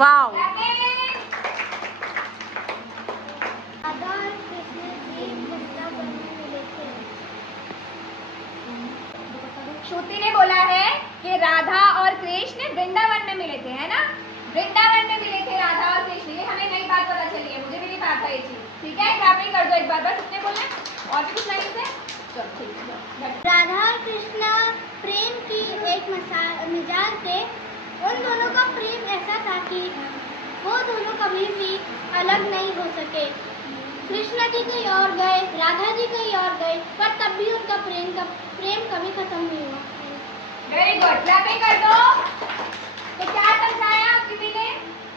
Wow. श्रुति ने बोला है कि राधा और कृष्ण वृंदावन में मिले थे, है ना? वृंदावन में मिले थे राधा और कृष्ण। ये हमें नई बात पता चली है, मुझे भी नहीं पता था ये चीज। ठीक है, क्लैपिंग कर दो एक बार। बस इतने बोले, और भी कुछ नहीं से? चलो ठीक है। राधा और कृष्ण प्रेम की एक मिसाल थे। उन दोनों का प्रेम ऐसा था कि वो दोनों कभी भी अलग नहीं हो सके। कृष्ण जी कहीं और गए, राधा जी कहीं और गए, पर तब भी उनका प्रेम कभी खत्म नहीं हुआ। वेरी गुड, क्लैपिंग कर दो। तो क्या समझाया किसी ने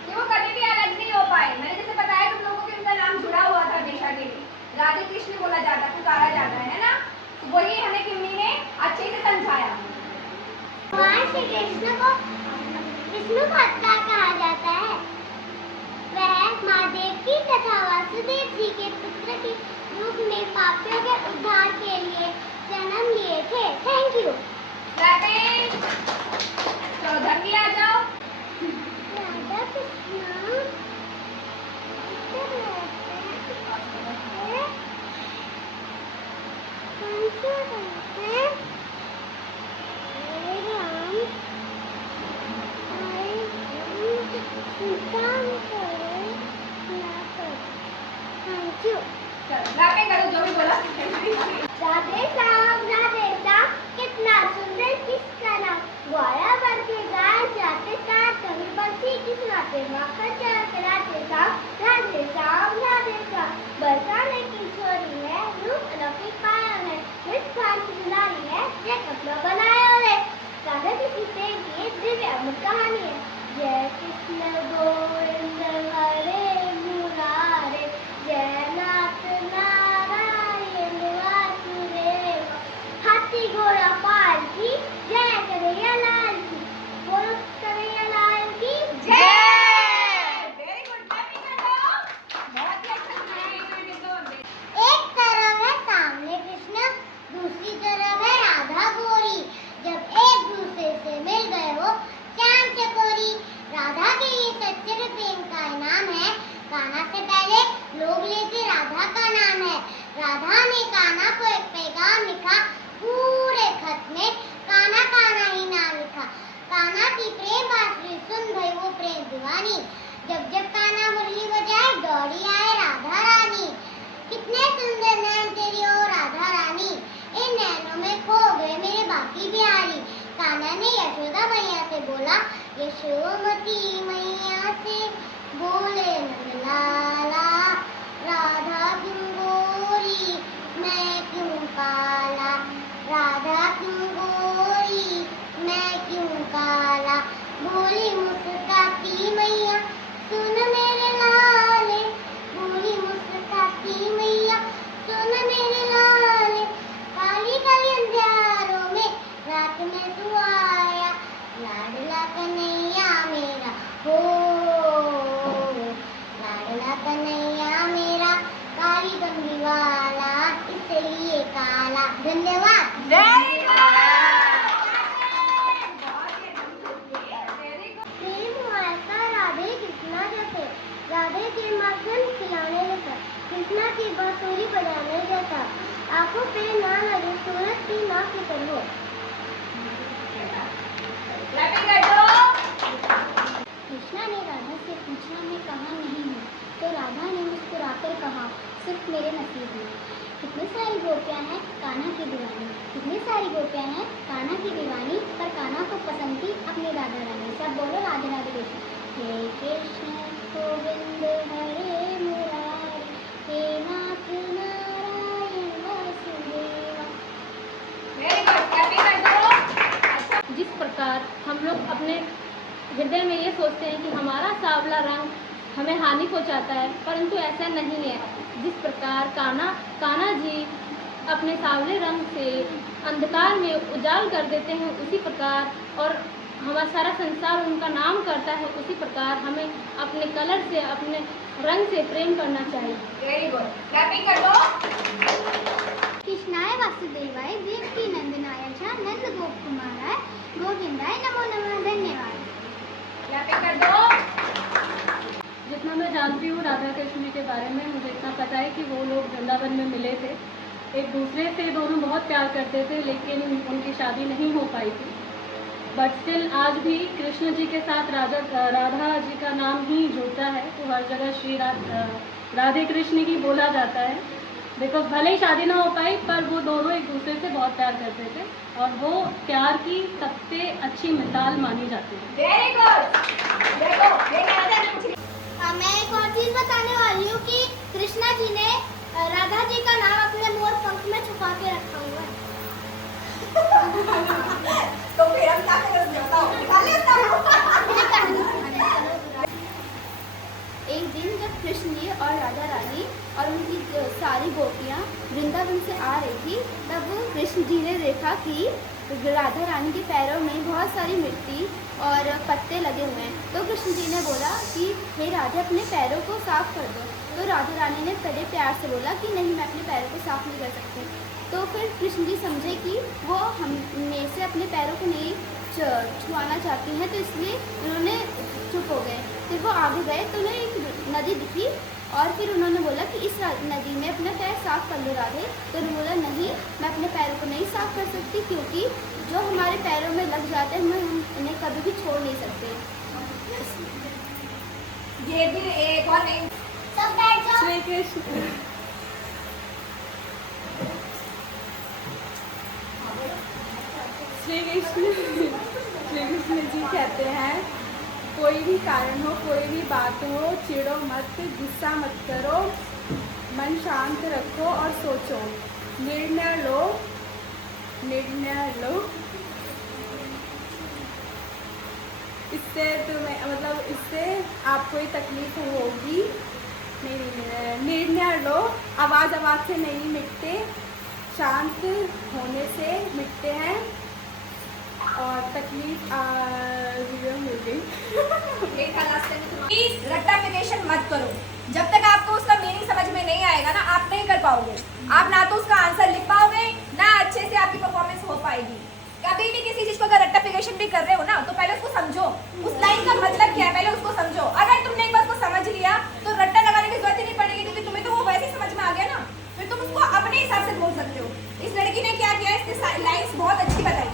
कि वो कभी भी अलग नहीं हो पाए। मैंने जैसे बताया तुम लोगों के उनका नाम जुड़ा हुआ था हमेशा के लिए, राधे कृष्ण बोला जाता, पुकारा जाता है ना? तो वही हमें किम्मी ने अच्छे से समझाया। भगवान श्री कृष्ण को विष्णु भक्ता कहा जाता है। वह महादेव की तथा वासुदेव जी के पुत्र के रूप में पापियों के उद्धार के लिए जन्म लिए थे। Thank you. क्लैपिंग। चलो धरती आ जाओ। राधा कृष्ण क्लैपिंग करो जो भी बोला। राधे श्याम कितना सुंदर किसका नाम, ग्वाला बन के गाय जाते साथ कभी बसी किसनाते माखन चढ़ते राधे श्याम बरसाने की छोरी है, रूप अलौकिक पाया है, विश्वास की नारी है, ये कपड़ा बनाया है। राधा कृष्ण प्रेम की दिव्य अमृत कहानी है। जय कृष्ण गोविंद हरे मुरारे, जय नाथ नारायण वासुदेव, हाथी घोड़ा पालकी, जय कन्हैया लाल की, बोलो कन्हैया लाल की जय। वेरी गुड, क्लैपिंग कर दो। बहुत ही अच्छा सुनाया। एक तरफ है सामने कृष्ण, दूसरी तरफ है राधा गोरी। जब एक दूसरे से मिल गए हो चांद चकोरी। राधा के ये सच्चे प्रेम का नाम है। कान्हा से पहले लोग लेते राधा का नाम है। राधा ने कान्हा को एक पैगाम लिखा, पूरे खत में कान्हा कान्हा ही नाम लिखा। कान्हा की प्रेम बांसुरी सुन भई वो प्रेम दीवानी। जब जब कान्हा मुरली बजाए दौड़ी आए राधा रानी। कितने सुंदर नैन तेरी ओ राधा रानी, इन नैनों में खो गए मेरे बाकी बिहारी। कान्हा ने यशोदा मैया से बोला, यशोमती मैया से बोले नंदलाला, राधा क्यों गोरी मैं क्यों काला, राधा क्यों गोरी मैं क्यों काला। बोली मुस्कुराती मैया सुन मेरे लाले, बोली मुस्कुराती मैया सुन मेरे लाले। काली काली अंधियारों में रात में तू आया, लाडला कन्हैया मेरा हो, लाडला कन्हैया मेरा काली गंगी वाला, इसलिए काला। धन्यवाद। Very good. प्रेम ऐसा राधे कृष्णा जैसे, राधे के माखन खिलाने जैसा, कृष्णा की बांसुरी बजाने जैसा, आंखों पे ना लगे सूरज की नाक की तरह। क्लैपिंग कर दो। कृष्णा ने राधा से पूछा मैं कहाँ नहीं हूँ, तो राधा ने मुस्कुराकर कहा सिर्फ मेरे नसीब में। कितनी सारी गोपियाँ हैं कान्हा की दीवानी, कितनी सारी गोपियाँ हैं कान्हा की दीवानी, पर कान्हा को पसंद थी अपनी राधा रानी। सब बोलो राधे राधे कृष्ण। हे कृष्ण गोविंद हरे मुरारी, हे नाथ Narayan Vasudev. Very good, clapping कर दो। जिस प्रकार हम लोग अपने हृदय में ये सोचते हैं कि हमारा सांवला रंग हमें हानि पहुंचाता है, परंतु ऐसा नहीं है। जिस प्रकार कान्हा जी अपने सांवले रंग से अंधकार में उजाल कर देते हैं, उसी प्रकार और हमारा सारा संसार उनका नाम करता है, उसी प्रकार हमें अपने कलर से, अपने रंग से प्रेम करना चाहिए। वेरी गुड, क्लैपिंग कर दो। कृष्णाय वासुदेवाय देवकी नंदनाय च नंद गोप कुमाराय गोविंदाय नमो नमः। धन्यवाद। क्लैपिंग कर दो। राधा कृष्ण के बारे में मुझे इतना पता है कि वो लोग वृंदावन में मिले थे। एक दूसरे से दोनों बहुत प्यार करते थे, लेकिन उनकी शादी नहीं हो पाई थी। बट स्टिल आज भी कृष्ण जी के साथ राधा जी का नाम ही जुड़ता है, तो हर जगह श्री राधे कृष्ण ही बोला जाता है। बिकॉज भले ही शादी ना हो पाई, पर वो दोनों एक दूसरे से बहुत प्यार करते थे और वो प्यार की सबसे अच्छी मिसाल मानी जाती है। Very good. देखो ये क्या है कुछ मैं एक और चीज बताने वाली हूँ कि कृष्णा जी ने राधा जी का नाम अपने मोर पंख में छुपा के रखा हुआ है। तो फिर हम क्या करें बताओ, निकाल लेता एक दिन जब कृष्ण जी और राधा रानी और उनकी सारी गोपियाँ वृंदावन से आ रही थी, तब कृष्ण जी ने देखा कि राधा रानी के पैरों में बहुत सारी मिट्टी और पत्ते लगे हुए हैं। तो कृष्ण जी ने बोला कि हे राधे, अपने पैरों को साफ कर दो। तो राधा रानी ने बड़े प्यार से बोला कि नहीं, मैं अपने पैरों को साफ नहीं कर सकती। तो फिर कृष्ण जी समझे कि वो हम में से अपने पैरों को नहीं छुआना चाहती हैं, तो इसलिए उन्होंने चुप हो गए। फिर वो आगे गए तो उन्हें एक नदी दिखी और फिर उन्होंने बोला कि इस नदी में अपना पैर साफ कर लो राधे। तो उन्होंने बोला नहीं, मैं अपने पैरों को नहीं साफ कर सकती, क्योंकि जो हमारे पैरों में लग जाते हैं हम उन्हें कभी भी छोड़ नहीं सकते। ये भी एक और नहीं। सब बैठ जाओ। श्री कृष्ण श्री कृष्ण जी कहते हैं, कोई भी कारण हो, कोई भी बात हो, चिढ़ो मत, गुस्सा मत करो, मन शांत रखो और सोचो, निर्णय लो। इससे तुम्हें मतलब इससे आपको कोई तकलीफ होगी नहीं। निर्णय लो, आवाज़ से नहीं मिटते, शांत होने से मिटते हैं और तकलीफ मिल गई। प्लीज रट्टाफिकेशन मत करो। जब तक आपको उसका मीनिंग समझ में नहीं आएगा ना, आप नहीं कर पाओगे। आप ना तो उसका आंसर लिख पाओगे, ना अच्छे से आपकी परफॉर्मेंस हो पाएगी। कभी भी किसी चीज को अगर रट्टाफिकेशन भी कर रहे हो ना, तो पहले उसको समझो, उस लाइन का मतलब क्या है, पहले उसको समझो। अगर तुमने एक बार उसको समझ लिया तो रट्टा लगाने की जरूरत ही नहीं पड़ेगी, क्योंकि तुम्हें तो वो वैसे ही समझ में आ गया ना। फिर तुम उसको अपने हिसाब से बोल सकते हो। इस लड़की ने क्या किया, इसने लाइन्स बहुत अच्छी बताई।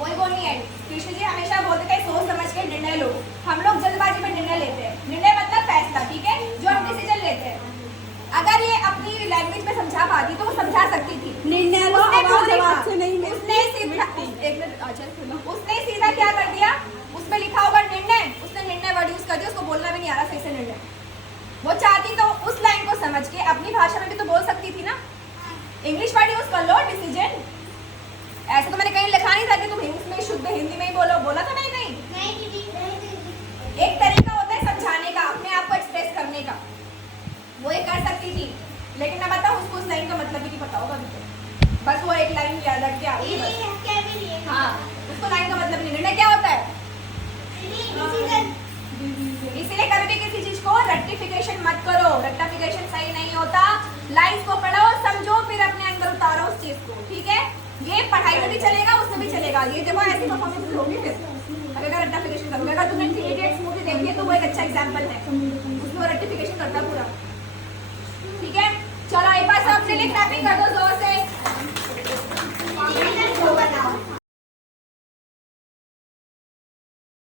कोई वो नहीं है। कृष्ण जी हमेशा बोलते थे सोच समझ के निर्णय लो। हम लोग जल्दबाजी में निर्णय लेते हैं। निर्णय मतलब फैसला, ठीक है, जो हम डिसीजन लेते हैं। अगर ये अपनी लैंग्वेज में समझा पाती तो वो समझा सकती थी। निर्णय लो, आवाज से नहीं मिलती। उसने सीधा क्या कर दिया, उसमें लिखा होगा निर्णय, उसने निर्णय वर्ड यूज कर दिया। उसको बोलना भी नहीं आ रहा सही से निर्णय। वो चाहती तो उस लाइन को समझ के अपनी भाषा में भी तो बोल सकती थी ना। इंग्लिश वर्ड यूज कर लो, डिसीजन। ऐसा तो मैंने कहीं लिखा नहीं था कि तुम इसमें शुद्ध हिंदी में ही बोलो, बोला था मैंने कहीं? नहीं दीदी, नहीं दीदी। एक तरीका होता है समझाने का, अपने आप को एक्सप्रेस करने का। वो ये कर सकती थी, लेकिन मैं बताऊं उसको उस लाइन का मतलब भी नहीं पता होगा अभी तक। बस वो एक लाइन याद रख के आ गई बस। हाँ, उसको लाइन का मतलब नहीं। निर्णय क्या होता है? इसलिए कभी भी किसी चीज को रट्टिफिकेशन मत करो। रट्टाफिकेशन सही नहीं होता। लाइन्स को पढ़ो, समझो, फिर अपने अंदर उतारो उस चीज को, ठीक है? ये पढ़ाई में भी चलेगा, उसमें भी चलेगा। ये देखो ऐसी परफॉर्मेंस होगी फिर अगर रट्टाफिकेशन करोगे। अगर तुमने 3 इडियट्स मूवी देखी है तो वो एक अच्छा एग्जांपल है, उसमें वो रट्टिफिकेशन करता पूरा, ठीक है? चलो एक बार सब अपने लिए क्लैपिंग कर दो।